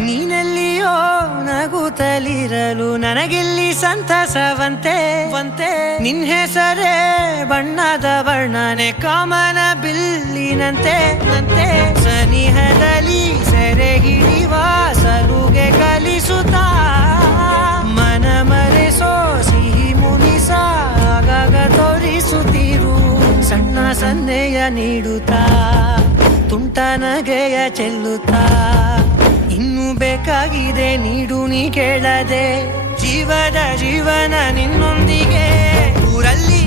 ನೀನೆಲ್ಲಿಯೋ ನಗುತ್ತಲಿರಲು ನನಗಿಲ್ಲಿ ಸಂತಸವಂತೆ ನಿನ್ ಹೆಸರೇ ಬಣ್ಣದ ವರ್ಣನೆ ಕಾಮನ ಬಿಲ್ಲಿನಂತೆ ಸನಿಹದಲ್ಲಿ ಸೆರೆ ಹಿಡಿವ ಸಲುಗೆ ಕಲಿಸುತ್ತಾ ಮನ ಮರೆಸೋ ಸಿಹಿ ಮುನಿಸ ಆಗಾಗ ತೋರಿಸುತ್ತಿರು ಸಣ್ಣ ಸನ್ನೆಯ ನೀಡುತ್ತಾ ತುಂಟ ನಗೆಯ ಚೆಲ್ಲುತ್ತಾ ಇನ್ನು ಬೇಕಾಗಿದೆ ನೀಡು ನೀ ಕೇಳದೆ ಜೀವನ ನಿನ್ನೊಂದಿಗೆ ಊರಲ್ಲಿ